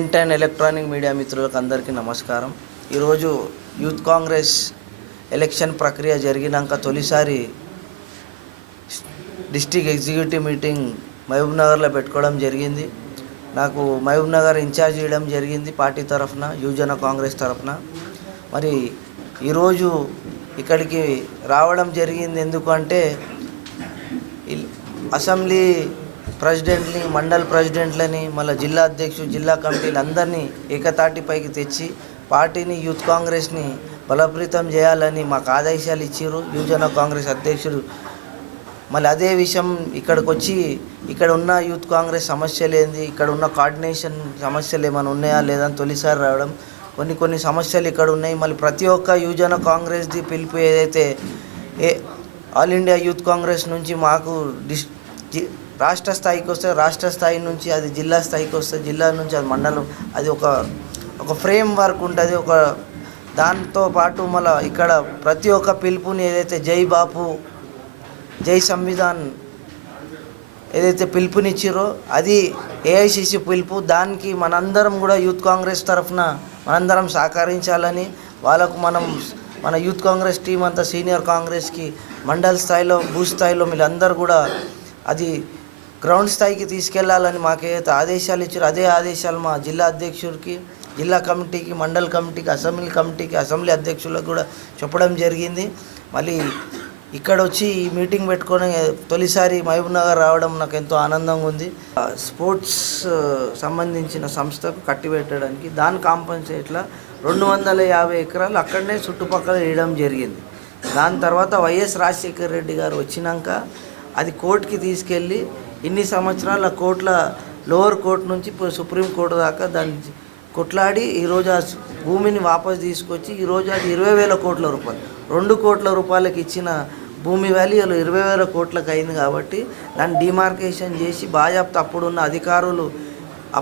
Print and electronic media మిత్రులకు అందరికీ నమస్కారం. ఈరోజు యూత్ కాంగ్రెస్ ఎలక్షన్ ప్రక్రియ జరిగినాక తొలిసారి డిస్ట్రిక్ట్ ఎగ్జిక్యూటివ్ మీటింగ్ మహబూబ్నగర్లో పెట్టుకోవడం జరిగింది. నాకు మహబూబ్నగర్ ఇన్ఛార్జ్ చేయడం జరిగింది పార్టీ తరఫున, యువజన కాంగ్రెస్ తరఫున. మరి ఈరోజు ఇక్కడికి రావడం జరిగింది ఎందుకంటే అసెంబ్లీ ప్రెసిడెంట్ని, మండల్ ప్రెసిడెంట్లని, మళ్ళీ జిల్లా అధ్యక్షులు, జిల్లా కమిటీలు అందరినీ ఏకతాటిపైకి తెచ్చి పార్టీని, యూత్ కాంగ్రెస్ని బలోపేతం చేయాలని మాకు ఆదేశాలు ఇచ్చారు యువజన కాంగ్రెస్ అధ్యక్షుడు. మళ్ళీ అదే విషయం ఇక్కడికి వచ్చి ఇక్కడ ఉన్న యూత్ కాంగ్రెస్ సమస్యలు ఏంది, ఇక్కడ ఉన్న కోఆర్డినేషన్ సమస్యలు ఏమైనా ఉన్నాయా లేదని తొలిసారి రావడం. కొన్ని సమస్యలు ఇక్కడ ఉన్నాయి. మళ్ళీ ప్రతి ఒక్క యువజన కాంగ్రెస్ది పిలుపు ఏదైతే ఆల్ ఇండియా యూత్ కాంగ్రెస్ నుంచి మాకు రాష్ట్ర స్థాయికి వస్తే, రాష్ట్ర స్థాయి నుంచి అది జిల్లా స్థాయికి వస్తే, జిల్లా నుంచి అది మండలం, అది ఒక ఫ్రేమ్ వర్క్ ఉంటుంది. దాంతో పాటు మళ్ళీ ఇక్కడ ప్రతి ఒక్క పిలుపుని ఏదైతే జై బాపు, జై సంవిధాన్ ఏదైతే పిలుపునిచ్చిరో అది ఏఐసిసి పిలుపు. దానికి మనందరం కూడా యూత్ కాంగ్రెస్ తరఫున మనందరం సహకరించాలని, వాళ్ళకు మన యూత్ కాంగ్రెస్ టీం అంతా సీనియర్ కాంగ్రెస్కి మండల్ స్థాయిలో, బూత్ స్థాయిలో మీరందరూ కూడా అది గ్రౌండ్ స్థాయికి తీసుకెళ్లాలని మాకేదైతే ఆదేశాలు ఇచ్చారో అదే ఆదేశాలు మా జిల్లా అధ్యక్షుడికి, జిల్లా కమిటీకి, మండల్ కమిటీకి, అసెంబ్లీ కమిటీకి, అసెంబ్లీ అధ్యక్షులకు కూడా చెప్పడం జరిగింది. మళ్ళీ ఇక్కడ వచ్చి ఈ మీటింగ్ పెట్టుకొని తొలిసారి మహబూబ్నగర్ రావడం నాకు ఎంతో ఆనందంగా ఉంది. స్పోర్ట్స్ సంబంధించిన సంస్థకు కట్టిపెట్టడానికి దాని కాంపన్సేట్లా 250 ఎకరాలు అక్కడనే చుట్టుపక్కల వేయడం జరిగింది. దాని తర్వాత వైఎస్ రాజశేఖర రెడ్డి గారు వచ్చినాక అది కోర్టుకి తీసుకెళ్ళి ఇన్ని సంవత్సరాల కోర్టుల లోవర్ కోర్టు నుంచి సుప్రీం కోర్టు దాకా దాన్ని కొట్లాడి ఈరోజు ఆ భూమిని వాపసు తీసుకొచ్చి ఈరోజు అది 20,000 కోట్ల రూపాయలు, 2 కోట్ల రూపాయలకి ఇచ్చిన భూమి వాల్యూ 20,000 కోట్లకు అయింది. కాబట్టి దాన్ని డిమార్కేషన్ చేసి బాజాప్తా అప్పుడున్న అధికారులు,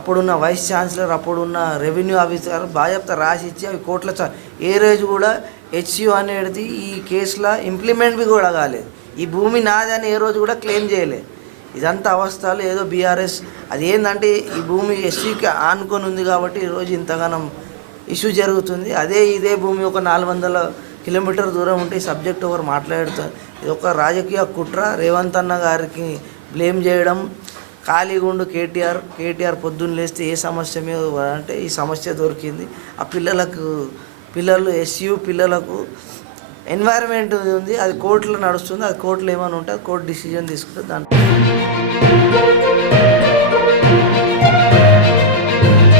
అప్పుడున్న వైస్ ఛాన్సలర్, అప్పుడున్న రెవెన్యూ ఆఫీసర్ బాజాప్తా రాసిచ్చి అవి కోట్ల ఏ రోజు కూడా హెచ్యూ అనేది ఈ కేసులో ఇంప్లిమెంట్ కూడా కాలేదు. ఈ భూమి నాదని ఏ రోజు కూడా క్లెయిమ్ చేయలేదు. ఇదంతా అవస్థలు ఏదో బీఆర్ఎస్ అది ఏంటంటే ఈ భూమి ఎస్సీకి ఆనుకొని ఉంది కాబట్టి ఈరోజు ఇంతగానం ఇష్యూ జరుగుతుంది. ఇదే భూమి ఒక 400 కిలోమీటర్ దూరం ఉంటే ఈ సబ్జెక్ట్ ఒకరు మాట్లాడుతారు. ఇది ఒక రాజకీయ కుట్ర. రేవంత్ అన్న గారికి బ్లేమ్ చేయడం, ఖాళీగుండు కేటీఆర్ పొద్దున్న లేస్తే ఏ సమస్య మీద అంటే ఈ సమస్య దొరికింది. ఆ పిల్లలు ఎస్యూ పిల్లలకు ఎన్వైరన్మెంట్ ఉంది, అది కోర్టులో నడుస్తుంది. అది కోర్టులో ఏమైనా ఉంటే అది కోర్టు డిసిజన్ తీసుకుంటుంది. దాంట్లో